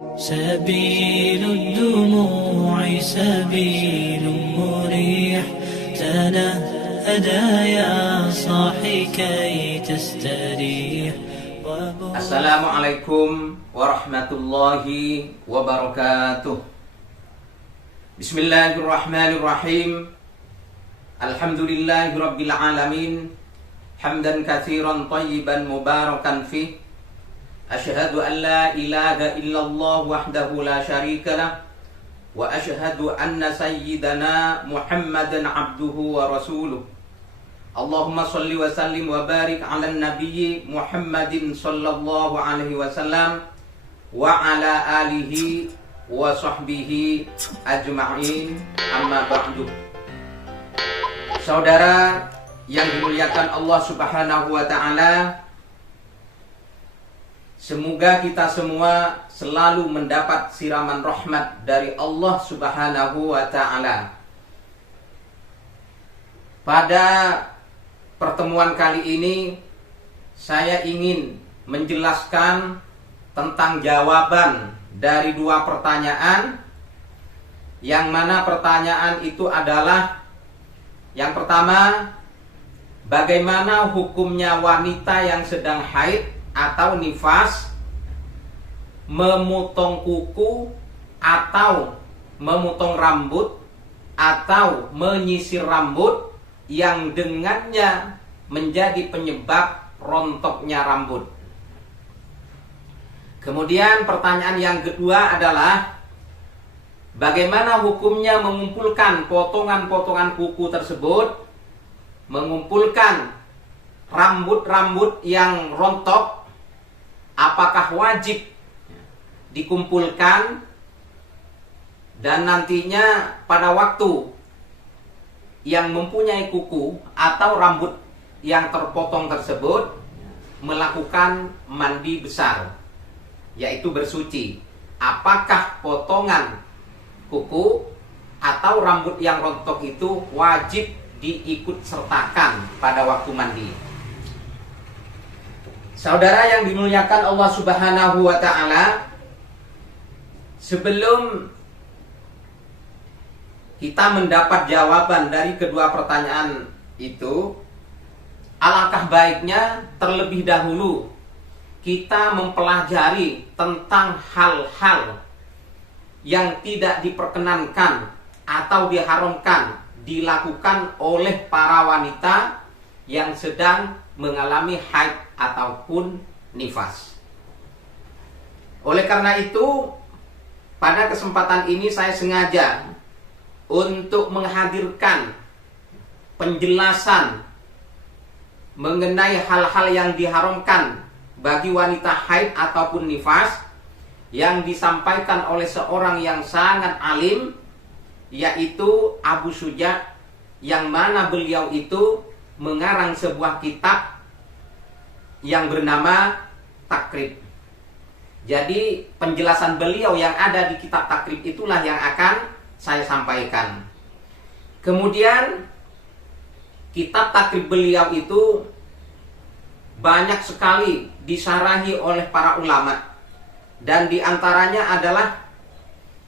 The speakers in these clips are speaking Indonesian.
سبيل الدموع سبيل مريح تنهدى يا صاحي كي تستريح. Assalamualaikum warahmatullahi wabarakatuh. Bismillahirrahmanirrahim. Alhamdulillahi rabbil alamin. Hamdan katsiran thayyiban mubarakan fih. Asyhadu an la ilaha illallah wahdahu la syarika lah. Wa asyhadu anna sayyidana Muhammadan abduhu wa rasuluh. Allahumma salli wa sallim wa barik ala nabiyyi Muhammadin sallallahu alaihi wasallam wa ala alihi wa sahbihi ajma'in, amma ba'du. Saudara yang dimuliakan Allah Subhanahu wa taala, semoga kita semua selalu mendapat siraman rahmat dari Allah Subhanahu wa taala. Pada pertemuan kali ini saya ingin menjelaskan tentang jawaban dari dua pertanyaan, yang mana pertanyaan itu adalah yang pertama, bagaimana hukumnya wanita yang sedang haid atau nifas memotong kuku atau memotong rambut atau menyisir rambut yang dengannya menjadi penyebab rontoknya rambut. Kemudian pertanyaan yang kedua adalah bagaimana hukumnya mengumpulkan potongan-potongan kuku tersebut, mengumpulkan rambut-rambut yang rontok, apakah wajib dikumpulkan dan nantinya pada waktu yang mempunyai kuku atau rambut yang terpotong tersebut melakukan mandi besar, yaitu bersuci. Apakah potongan kuku atau rambut yang rontok itu wajib diikut sertakan pada waktu mandi? Saudara yang dimuliakan Allah Subhanahu wa taala, sebelum kita mendapat jawaban dari kedua pertanyaan itu, alangkah baiknya terlebih dahulu kita mempelajari tentang hal-hal yang tidak diperkenankan atau diharamkan dilakukan oleh para wanita yang sedang mengalami haid ataupun nifas. Oleh karena itu, pada kesempatan ini saya sengaja untuk menghadirkan penjelasan mengenai hal-hal yang diharamkan bagi wanita haid ataupun nifas yang disampaikan oleh seorang yang sangat alim, yaitu Abu Suja, yang mana beliau itu mengarang sebuah kitab yang bernama Takrib. Jadi penjelasan beliau yang ada di kitab Takrib itulah yang akan saya sampaikan. Kemudian kitab takrib beliau itu banyak sekali disarahi oleh para ulama, dan diantaranya adalah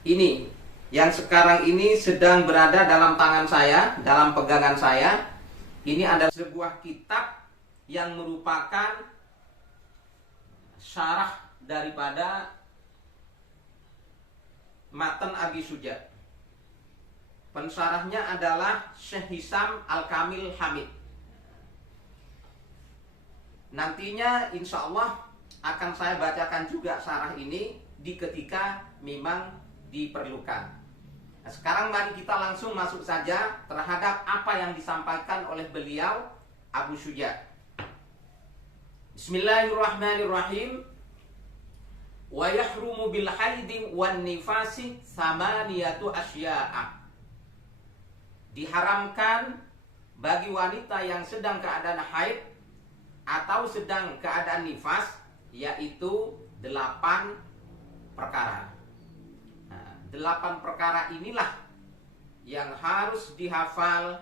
ini yang sekarang ini sedang berada dalam tangan saya, dalam pegangan saya. Ini adalah sebuah kitab yang merupakan syarah daripada matan Abi Suja. Pensarahnya adalah Syekh Hisam Al-Kamil Hamid. Nantinya insya Allah akan saya bacakan juga syarah ini di ketika memang diperlukan. Nah, sekarang mari kita langsung masuk saja terhadap apa yang disampaikan oleh beliau Abu Suja. Bismillahirrahmanirrahim. Wa yahrumu bil haidi wan nifasi samaniyatu asya'a. Diharamkan bagi wanita yang sedang keadaan haid atau sedang keadaan nifas, yaitu 8 perkara. Nah, 8 perkara inilah yang harus dihafal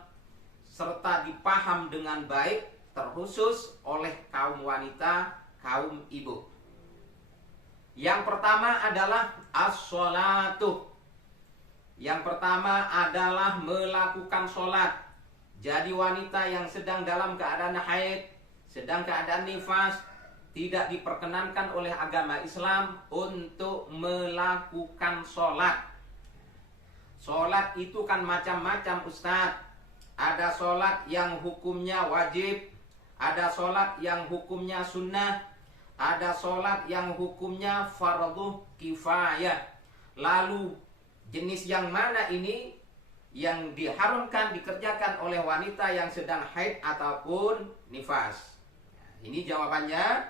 serta dipaham dengan baik, terkhusus oleh kaum wanita, kaum ibu. Yang pertama adalah as-sholatu. Yang pertama adalah melakukan sholat. Jadi wanita yang sedang dalam keadaan haid, sedang keadaan nifas, tidak diperkenankan oleh agama Islam untuk melakukan sholat. Sholat itu kan macam-macam Ustadz. Ada sholat yang hukumnya wajib, ada sholat yang hukumnya sunnah, ada sholat yang hukumnya fardu kifayah. Lalu jenis yang mana ini yang diharamkan dikerjakan oleh wanita yang sedang haid ataupun nifas? Ini jawabannya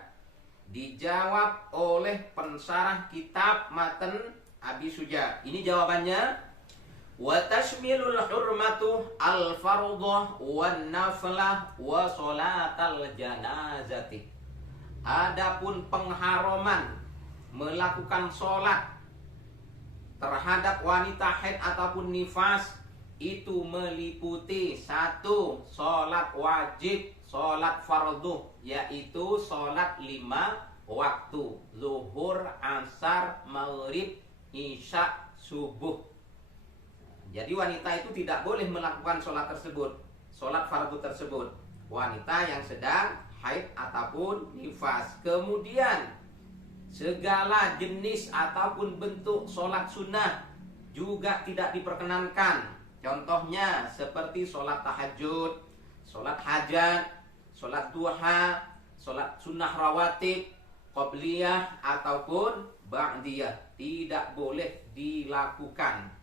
dijawab oleh pensarah kitab Matan Abi Suja. Ini jawabannya: wa tashmilul hurmatu al fardhah wan naflah wa sholatal janazati. Adapun pengharaman melakukan sholat terhadap wanita haid ataupun nifas itu meliputi satu, sholat wajib, sholat fardu, yaitu sholat 5 waktu, zuhur, asar, maghrib, isya, subuh. Jadi wanita itu tidak boleh melakukan sholat tersebut, sholat fardu tersebut, wanita yang sedang haid ataupun nifas. Kemudian segala jenis ataupun bentuk sholat sunnah juga tidak diperkenankan. Contohnya seperti sholat tahajud, sholat hajat, sholat duha, sholat sunnah rawatib, qobliyah ataupun ba'diyah, tidak boleh dilakukan.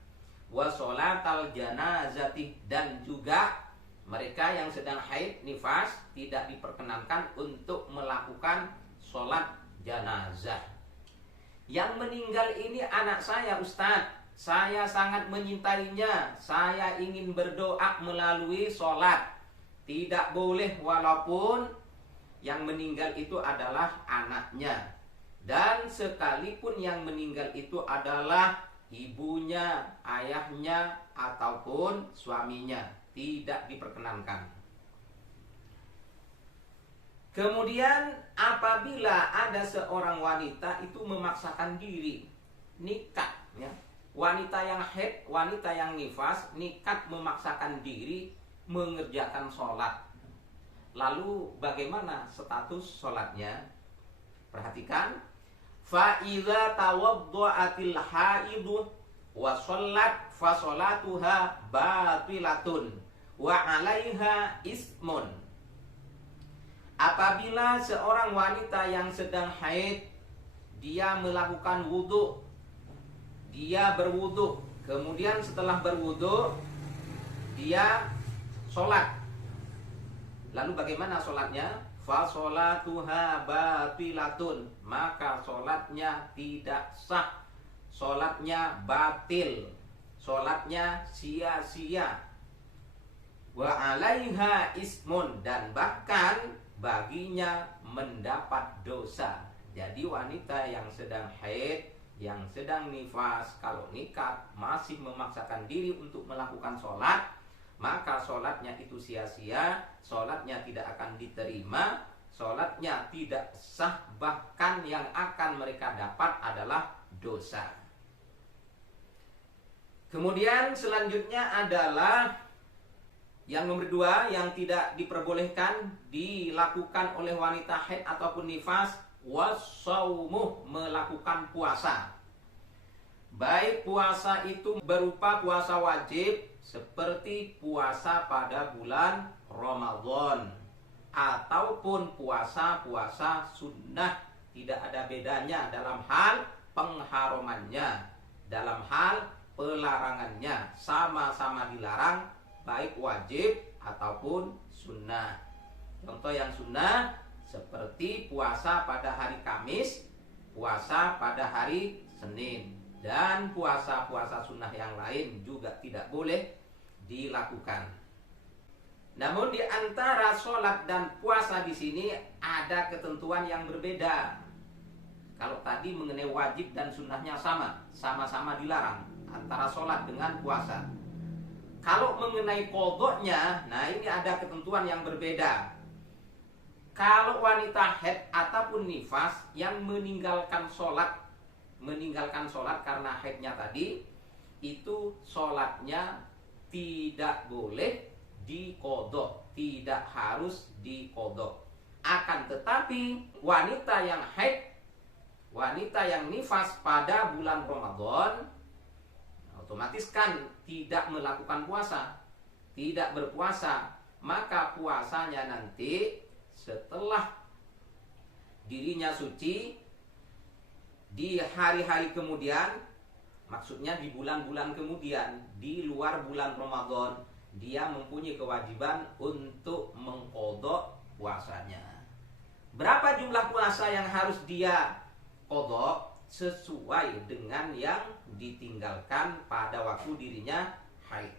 Wa sholatal janazati, dan juga mereka yang sedang haid nifas tidak diperkenankan untuk melakukan sholat janazah. Yang meninggal ini anak saya Ustadz, saya sangat menyintainya, saya ingin berdoa melalui sholat. Tidak boleh walaupun yang meninggal itu adalah anaknya. Dan sekalipun yang meninggal itu adalah ibunya, ayahnya, ataupun suaminya, tidak diperkenankan. Kemudian apabila ada seorang wanita itu memaksakan diri nikah, ya, wanita yang haid, wanita yang nifas, nikah memaksakan diri mengerjakan sholat. Lalu bagaimana status sholatnya? Perhatikan, fa idza tawadda'atil haidu wa shollat fa sholatuha batilatun wa 'alaiha ismun. Apabila seorang wanita yang sedang haid, dia melakukan wudhu, dia berwudhu, kemudian setelah berwudhu dia sholat. Lalu bagaimana sholatnya? Fa sholatuha batilatun, maka sholatnya tidak sah, sholatnya batil, sholatnya sia-sia. Wa 'alaiha ismun, dan bahkan baginya mendapat dosa. Jadi wanita yang sedang haid, yang sedang nifas, kalau nikah masih memaksakan diri untuk melakukan sholat, maka sholatnya itu sia-sia, sholatnya tidak akan diterima, sholatnya tidak sah, bahkan yang akan mereka dapat adalah dosa. Kemudian selanjutnya adalah yang nomor 2, yang tidak diperbolehkan dilakukan oleh wanita haid ataupun nifas, wasaumuh, melakukan puasa. Baik puasa itu berupa puasa wajib seperti puasa pada bulan Ramadan, ataupun puasa-puasa sunnah, tidak ada bedanya dalam hal pengharamannya, dalam hal pelarangannya, sama-sama dilarang, baik wajib ataupun sunnah. Contoh yang sunnah seperti puasa pada hari Kamis, puasa pada hari Senin, dan puasa-puasa sunnah yang lain juga tidak boleh dilakukan. Namun di antara sholat dan puasa di sini ada ketentuan yang berbeda. Kalau tadi mengenai wajib dan sunnahnya sama-sama dilarang antara sholat dengan puasa. Kalau mengenai qadha'nya, nah ini ada ketentuan yang berbeda. Kalau wanita haid ataupun nifas yang meninggalkan sholat meninggalkan sholat karena haidnya tadi, itu sholatnya tidak boleh diqodho, tidak harus diqodho. Akan tetapi wanita yang haid, wanita yang nifas pada bulan Ramadan, otomatis kan tidak melakukan puasa, tidak berpuasa, maka puasanya nanti setelah dirinya suci di hari-hari kemudian, maksudnya di bulan-bulan kemudian, di luar bulan Ramadan, dia mempunyai kewajiban untuk mengqodho puasanya. Berapa jumlah puasa yang harus dia qodho? Sesuai dengan yang ditinggalkan pada waktu dirinya haid.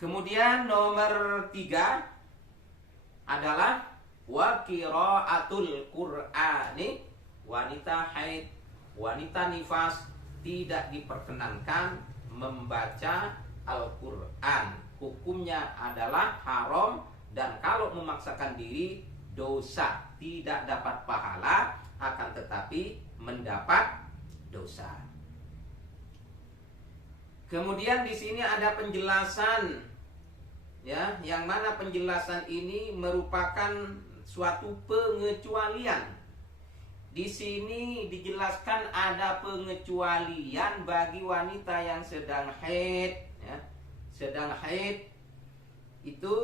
Kemudian nomor 3 adalah wa qiraatul Qur'ani. Wanita haid, wanita nifas tidak diperkenankan membaca Al-Quran. Hukumnya adalah haram, dan kalau memaksakan diri dosa, tidak dapat pahala, akan tetapi mendapat dosa. Kemudian di sini ada penjelasan, ya, yang mana penjelasan ini merupakan suatu pengecualian. Di sini dijelaskan ada pengecualian bagi wanita yang sedang haid, ya. Sedang haid itu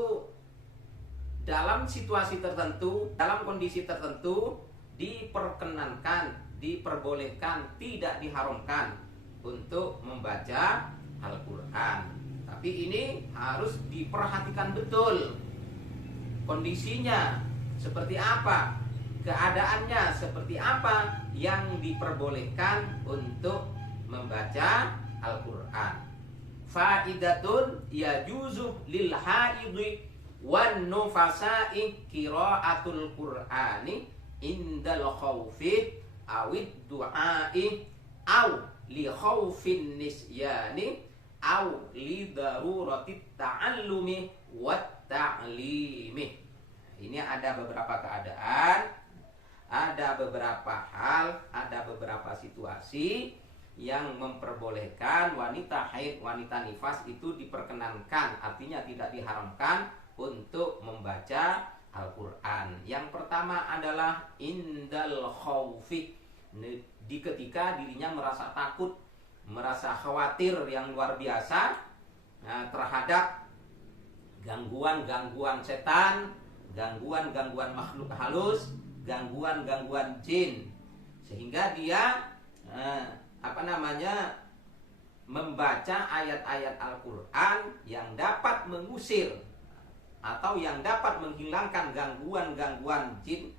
dalam situasi tertentu, dalam kondisi tertentu diperkenankan, diperbolehkan, tidak diharamkan untuk membaca Al-Quran. Tapi ini harus diperhatikan betul kondisinya seperti apa, keadaannya seperti apa yang diperbolehkan untuk membaca Al-Quran. Faidatun yajuzu lil haidhi wan nufasa'i qiraatul Qur'ani indal khaufi awid du'ai aw li khaufin nisyani aw li daruratit ta'allumi wat ta'limi. Ini ada beberapa keadaan, ada beberapa hal, ada beberapa situasi yang memperbolehkan wanita haid, wanita nifas itu diperkenankan, artinya tidak diharamkan untuk membaca Al-Quran. Yang pertama adalah indal khaufi, di ketika dirinya merasa takut, merasa khawatir yang luar biasa terhadap gangguan-gangguan setan, gangguan-gangguan makhluk halus, gangguan-gangguan jin, sehingga dia membaca ayat-ayat Al-Quran yang dapat mengusir atau yang dapat menghilangkan gangguan-gangguan jin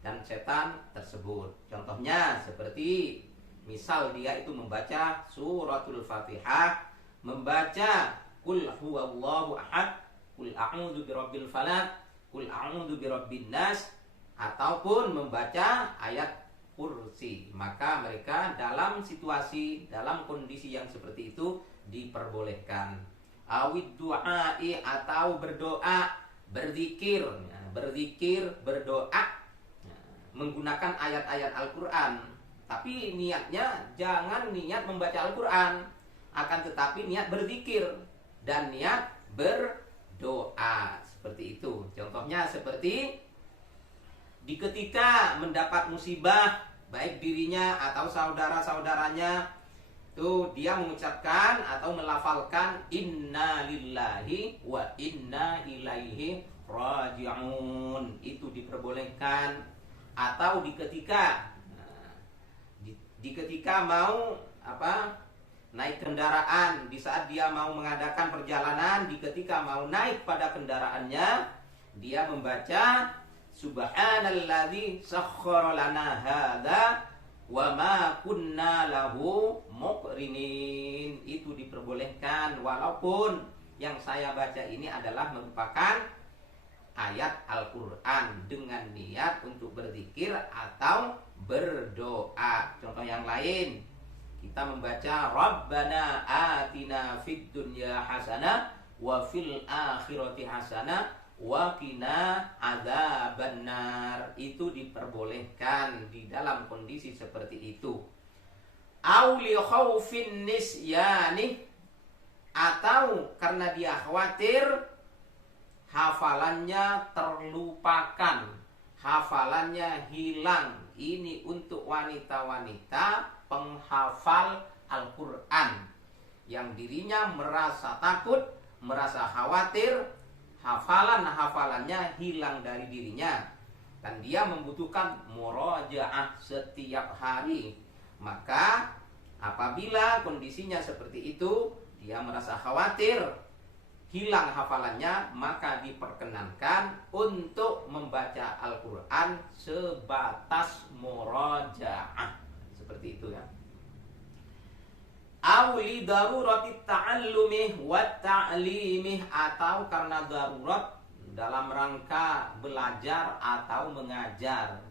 dan setan tersebut. Contohnya seperti misal dia itu membaca suratul Fatihah, membaca Qul huwallahu ahad, Qul a'udzu birabbil falaq, Qul a'udzu birabbin nas, ataupun membaca ayat kursi. Maka mereka dalam situasi, dalam kondisi yang seperti itu diperbolehkan. Awid du'ai, atau berdoa, berzikir, berzikir, berdoa menggunakan ayat-ayat Al-Quran. Tapi niatnya jangan niat membaca Al-Quran, akan tetapi niat berzikir dan niat berdoa. Seperti itu. Contohnya seperti di ketika mendapat musibah, baik dirinya atau saudara-saudaranya, itu dia mengucapkan atau melafalkan inna lillahi wa inna ilaihi raji'un. Itu diperbolehkan. Atau di ketika mau naik kendaraan, di saat dia mau mengadakan perjalanan, di ketika mau naik pada kendaraannya, dia membaca subhanalladzi sakhkhara lana hadza wa ma kunna lahu muqrinin. Itu diperbolehkan walaupun yang saya baca ini adalah merupakan ayat Al-Quran dengan niat untuk berzikir atau berdoa. Contoh yang lain, kita membaca Rabbana atina fid dunya hasanah wa fil akhirati hasanah wa qina adzabannar. Itu diperbolehkan di dalam kondisi seperti itu. Au li khaufin nisyani, atau karena dia khawatir hafalannya terlupakan, hafalannya hilang. Ini untuk wanita-wanita penghafal Al-Quran yang dirinya merasa takut, merasa khawatir hafalannya hilang dari dirinya, dan dia membutuhkan murajaah setiap hari. Maka apabila kondisinya seperti itu, dia merasa khawatir hilang hafalannya, maka diperkenankan untuk membaca Al-Quran sebatas murajaah. Seperti itu ya. Awli darurati ta'allumi wa ta'limih, atau karena darurat dalam rangka belajar atau mengajar.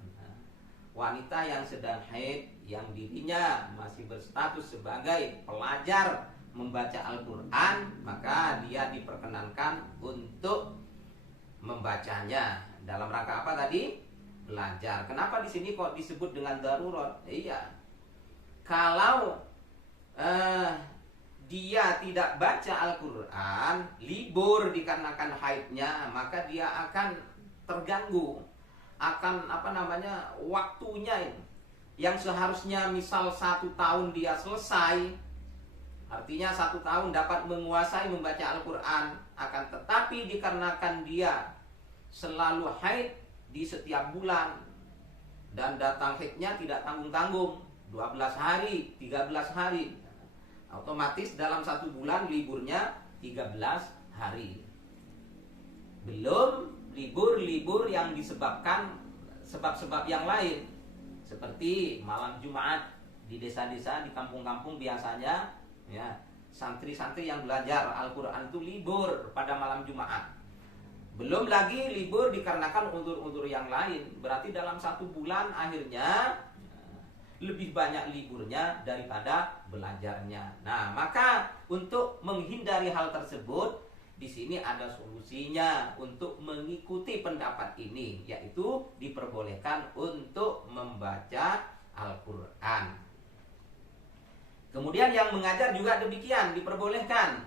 Wanita yang sedang haid, yang dirinya masih berstatus sebagai pelajar membaca Al-Quran, maka dia diperkenankan untuk membacanya dalam rangka apa tadi? Belajar. Kenapa di sini kok disebut dengan darurat? Iya, kalau dia tidak baca Al-Quran, libur dikarenakan haidnya, maka dia akan terganggu, akan waktunya yang seharusnya misal 1 tahun dia selesai, artinya 1 tahun dapat menguasai membaca Al-Quran, akan tetapi dikarenakan dia selalu haid di setiap bulan, dan datang haidnya tidak tanggung-tanggung, 12 hari, 13 hari, otomatis dalam 1 bulan liburnya 13 hari. Belum libur-libur yang disebabkan sebab-sebab yang lain, seperti malam Jumat di desa-desa, di kampung-kampung biasanya ya, santri-santri yang belajar Al-Quran itu libur pada malam Jumat. Belum lagi libur dikarenakan undur-undur yang lain. Berarti dalam 1 bulan akhirnya lebih banyak liburnya daripada belajarnya. Nah, maka untuk menghindari hal tersebut, di sini ada solusinya untuk mengikuti pendapat ini, yaitu diperbolehkan untuk membaca Al-Quran. Kemudian yang mengajar juga demikian, diperbolehkan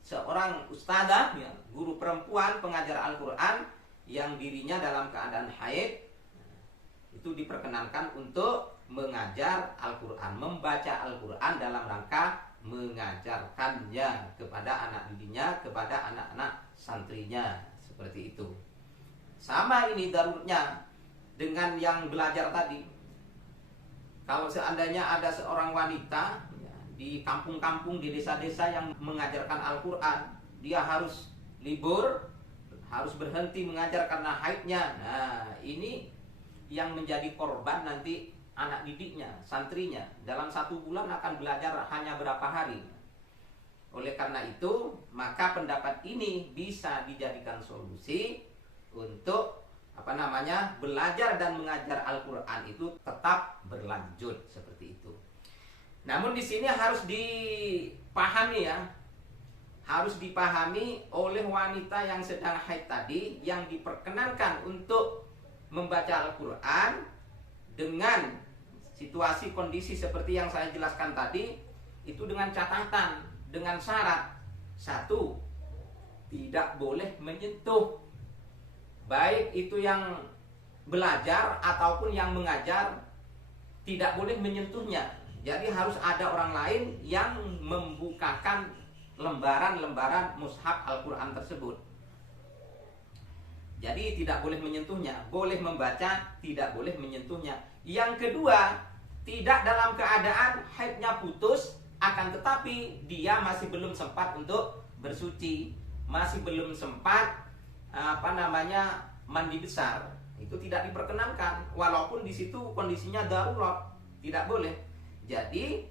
seorang ustadzah, ya, guru perempuan pengajar Al-Quran yang dirinya dalam keadaan haid, itu diperkenankan untuk mengajar Al-Quran, membaca Al-Quran dalam rangka mengajarkannya kepada anak didiknya, kepada anak-anak santrinya, seperti itu. Sama ini darurnya dengan yang belajar tadi. Kalau seandainya ada seorang wanita ya, di kampung-kampung, di desa-desa yang mengajarkan Al-Quran, dia harus libur, harus berhenti mengajar karena haidnya. Nah, ini yang menjadi korban nanti anak didiknya, santrinya. Dalam 1 bulan akan belajar hanya berapa hari. Oleh karena itu, maka pendapat ini bisa dijadikan solusi untuk belajar dan mengajar Al-Quran itu tetap berlanjut, seperti itu. Namun di sini harus dipahami ya, harus dipahami oleh wanita yang sedang haid tadi, yang diperkenankan untuk membaca Al-Quran dengan situasi kondisi seperti yang saya jelaskan tadi, itu dengan catatan, dengan syarat. 1, tidak boleh menyentuh, baik itu yang belajar ataupun yang mengajar, tidak boleh menyentuhnya. Jadi harus ada orang lain yang membukakan lembaran-lembaran mushaf Al-Quran tersebut. Jadi tidak boleh menyentuhnya, boleh membaca, tidak boleh menyentuhnya. Yang kedua, tidak dalam keadaan haidnya putus, akan tetapi dia masih belum sempat untuk bersuci, masih belum sempat mandi besar. Itu tidak diperkenankan, walaupun di situ kondisinya darurat, tidak boleh. Jadi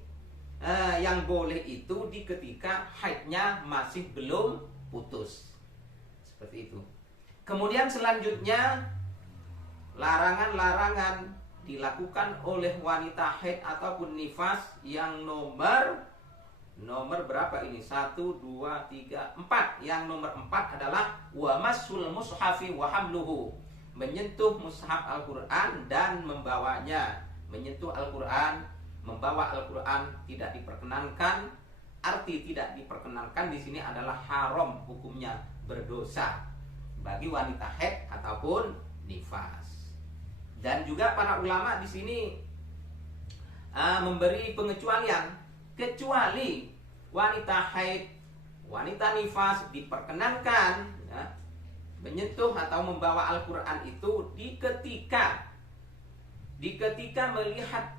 yang boleh itu di ketika haidnya masih belum putus, seperti itu. Kemudian selanjutnya, larangan-larangan dilakukan oleh wanita haid ataupun nifas yang nomor Nomor berapa ini? 1, 2, 3, 4. Yang nomor 4 adalah wa masul mushafi wa hamluhu. Menyentuh mushaf Al-Quran dan membawanya. Menyentuh Al-Quran, membawa Al-Quran tidak diperkenankan. Arti tidak diperkenankan di sini adalah haram, hukumnya berdosa bagi wanita haid ataupun nifas. Dan juga para ulama di sini memberi pengecualian, kecuali wanita haid, wanita nifas diperkenankan menyentuh atau membawa Al-Quran itu di ketika melihat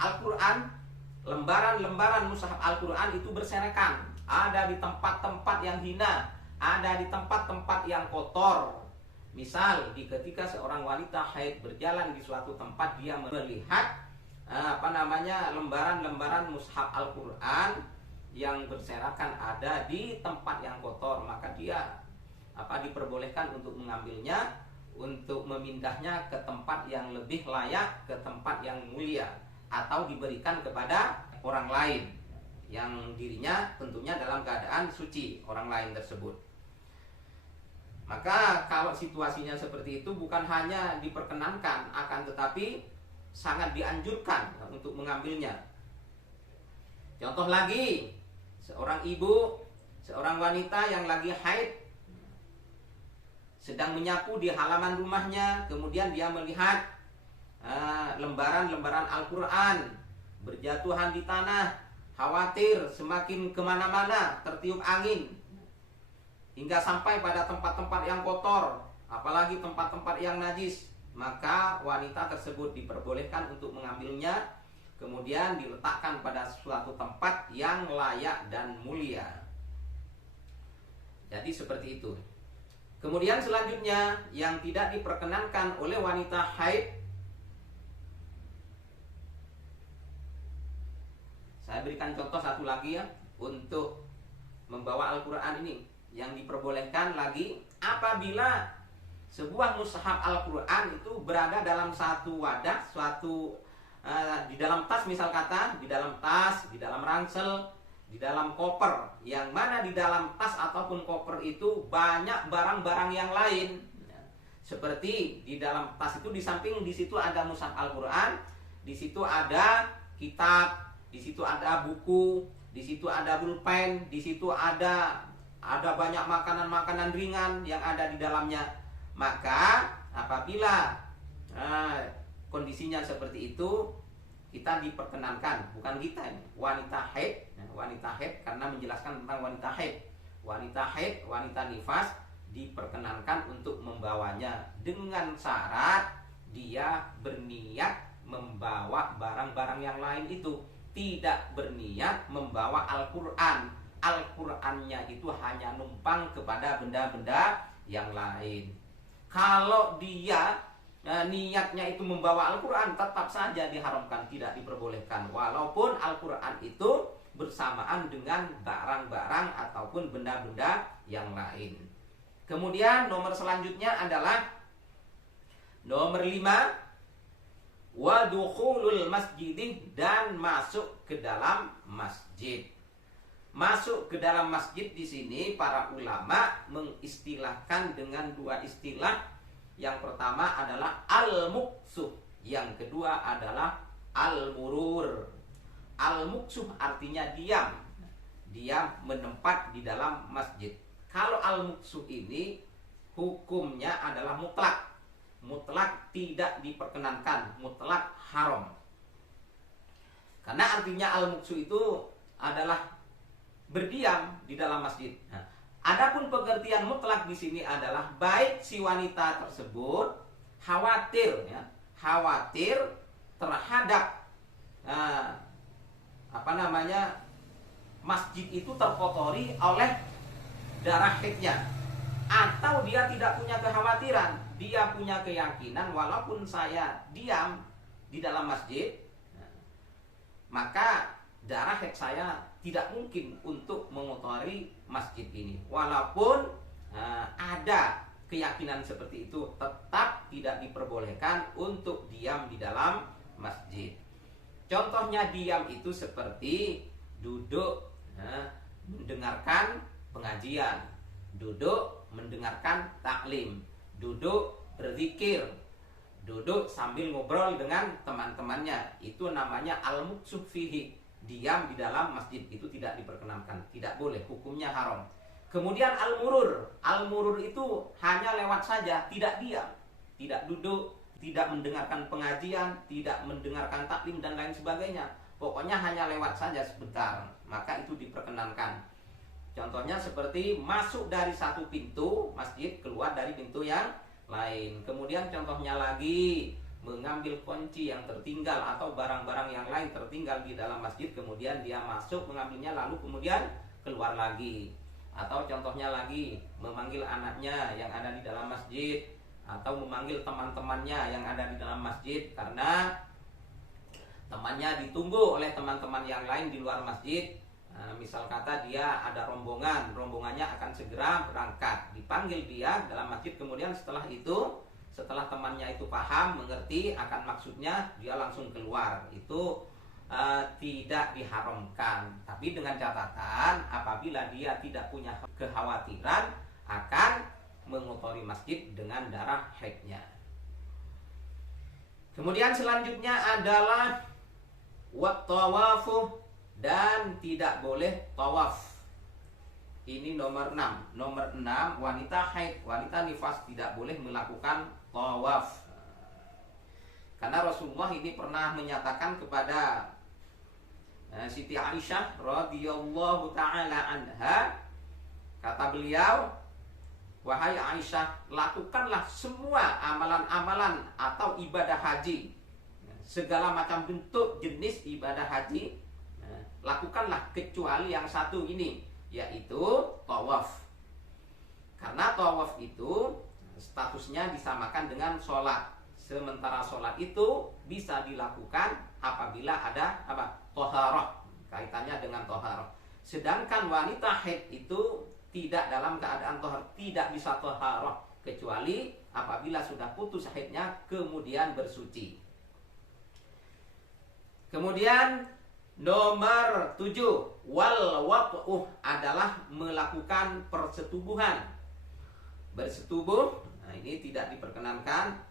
Al-Quran, lembaran-lembaran mushaf Al-Quran itu berserakan, ada di tempat-tempat yang hina, ada di tempat-tempat yang kotor. Misal ketika seorang wanita haid berjalan di suatu tempat, dia melihat lembaran-lembaran mushaf Al-Quran yang berserakan ada di tempat yang kotor, maka dia diperbolehkan untuk mengambilnya, untuk memindahnya ke tempat yang lebih layak, ke tempat yang mulia, atau diberikan kepada orang lain yang dirinya tentunya dalam keadaan suci orang lain tersebut. Maka kalau situasinya seperti itu, bukan hanya diperkenankan, akan tetapi sangat dianjurkan untuk mengambilnya. Contoh lagi, seorang ibu, seorang wanita yang lagi haid sedang menyapu di halaman rumahnya, kemudian dia melihat lembaran-lembaran Al-Quran berjatuhan di tanah, khawatir semakin kemana-mana tertiup angin hingga sampai pada tempat-tempat yang kotor, apalagi tempat-tempat yang najis. Maka wanita tersebut diperbolehkan untuk mengambilnya, kemudian diletakkan pada suatu tempat yang layak dan mulia. Jadi seperti itu. Kemudian selanjutnya yang tidak diperkenankan oleh wanita haid, saya berikan contoh satu lagi ya, untuk membawa Al-Quran ini. Yang diperbolehkan lagi apabila sebuah mushaf Al-Quran itu berada dalam satu wadah, di dalam tas, misal kata, di dalam tas, di dalam ransel, di dalam koper, yang mana di dalam tas ataupun koper itu banyak barang-barang yang lain. Seperti di dalam tas itu, di samping di situ ada mushaf Al-Quran, di situ ada kitab, di situ ada buku, di situ ada pulpen, di situ ada banyak makanan-makanan ringan yang ada di dalamnya. Maka apabila kondisinya seperti itu, kita diperkenankan, bukan kita ini, wanita haid, karena menjelaskan tentang wanita haid, wanita nifas diperkenankan untuk membawanya dengan syarat dia berniat membawa barang-barang yang lain itu, tidak berniat membawa Al-Quran. Al-Qurannya itu hanya numpang kepada benda-benda yang lain. Kalau dia niatnya itu membawa Al-Quran, tetap saja diharamkan, tidak diperbolehkan, walaupun Al-Quran itu bersamaan dengan barang-barang ataupun benda-benda yang lain. Kemudian nomor selanjutnya adalah nomor 5, wadukhulul masjid, dan masuk ke dalam masjid. Masuk ke dalam masjid di sini para ulama mengistilahkan dengan dua istilah. Yang pertama adalah al-muqsuh, yang kedua adalah al-murur. Al-muqsuh artinya diam menempat di dalam masjid. Kalau al-muqsuh ini hukumnya adalah mutlak tidak diperkenankan, mutlak haram. Karena artinya al-muqsuh itu adalah berdiam di dalam masjid. Adapun pengertian mutlak di sini adalah baik si wanita tersebut khawatir terhadap masjid itu terkotori oleh darah haidnya, atau dia tidak punya kekhawatiran, dia punya keyakinan walaupun saya diam di dalam masjid, maka darah haid saya tidak mungkin untuk mengotori masjid ini. Walaupun ada keyakinan seperti itu, tetap tidak diperbolehkan untuk diam di dalam masjid. Contohnya diam itu seperti duduk mendengarkan pengajian, duduk mendengarkan taklim, duduk berzikir, duduk sambil ngobrol dengan teman-temannya. Itu namanya al-muksuf fihi. Diam di dalam masjid itu tidak diperkenankan, tidak boleh, hukumnya haram. Kemudian al-murur. Al-murur itu hanya lewat saja, tidak diam, tidak duduk, tidak mendengarkan pengajian, tidak mendengarkan taklim dan lain sebagainya. Pokoknya hanya lewat saja sebentar, maka itu diperkenankan. Contohnya seperti masuk dari satu pintu masjid, keluar dari pintu yang lain. Kemudian contohnya lagi, mengambil kunci yang tertinggal atau barang-barang yang lain tertinggal di dalam masjid, kemudian dia masuk mengambilnya lalu kemudian keluar lagi. Atau contohnya lagi, memanggil anaknya yang ada di dalam masjid, atau memanggil teman-temannya yang ada di dalam masjid karena temannya ditunggu oleh teman-teman yang lain di luar masjid. Misal kata dia ada rombongannya akan segera berangkat, dipanggil dia dalam masjid, kemudian setelah temannya itu paham, mengerti akan maksudnya, dia langsung keluar. Itu tidak diharamkan, tapi dengan catatan apabila dia tidak punya kekhawatiran akan mengotori masjid dengan darah haidnya. Kemudian selanjutnya adalah wat-tawafu, dan tidak boleh tawaf. Ini nomor 6. Nomor 6, wanita haid, wanita nifas tidak boleh melakukan tawaf. Karena Rasulullah ini pernah menyatakan kepada Siti Aisyah radhiyallahu taala anha, kata beliau, wahai Aisyah, lakukanlah semua amalan-amalan atau ibadah haji, segala macam bentuk jenis ibadah haji, lakukanlah kecuali yang satu ini, yaitu tawaf. Karena tawaf itu statusnya disamakan dengan sholat. Sementara sholat itu bisa dilakukan apabila ada toharah, kaitannya dengan toharah. Sedangkan wanita haid itu tidak dalam keadaan toharah, tidak bisa toharah kecuali apabila sudah putus haidnya kemudian bersuci. Kemudian nomor 7, wal wat'uh adalah melakukan persetubuhan. Bersetubuh, nah ini tidak diperkenankan.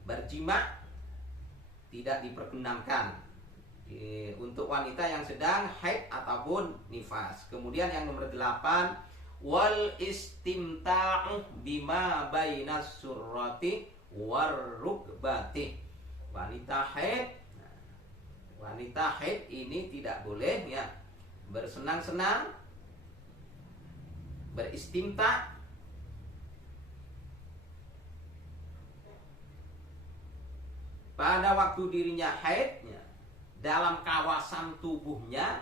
Berjima tidak diperkenankan untuk wanita yang sedang haid ataupun nifas. Kemudian yang nomor 8, wal istimta'u bima bainas surrati war rukbati. Wanita haid ini tidak boleh ya bersenang-senang, beristimta pada waktu dirinya haid ya, dalam kawasan tubuhnya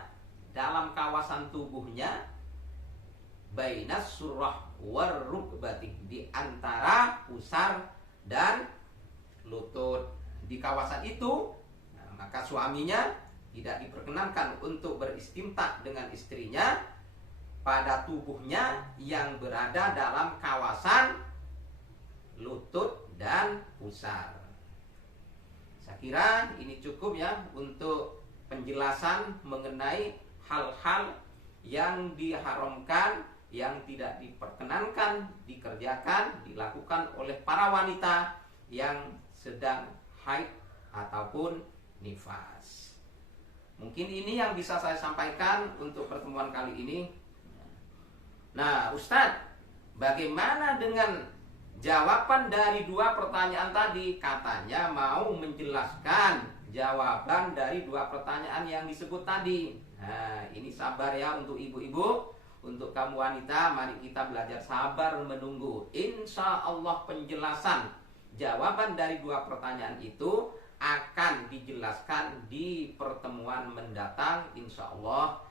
bainas surrah war rukbati, di antara pusar dan lutut. Di kawasan itu maka suaminya tidak diperkenankan untuk beristimta dengan istrinya pada tubuhnya yang berada dalam kawasan lutut dan pusar. Saya kira ini cukup ya untuk penjelasan mengenai hal-hal yang diharamkan, yang tidak diperkenankan dikerjakan, dilakukan oleh para wanita yang sedang haid ataupun nifas. Mungkin ini yang bisa saya sampaikan untuk pertemuan kali ini. Nah, Ustadz, bagaimana dengan jawaban dari 2 pertanyaan tadi? Katanya mau menjelaskan jawaban dari 2 pertanyaan yang disebut tadi. Nah, ini sabar ya untuk ibu-ibu, untuk kamu wanita, mari kita belajar sabar menunggu. Insya Allah penjelasan jawaban dari 2 pertanyaan itu akan dijelaskan di pertemuan mendatang insya Allah.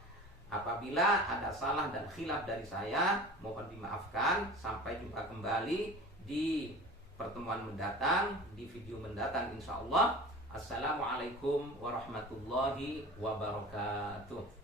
Apabila ada salah dan khilaf dari saya, mohon dimaafkan. Sampai jumpa kembali di pertemuan mendatang, di video mendatang insya Allah. Assalamualaikum warahmatullahi wabarakatuh.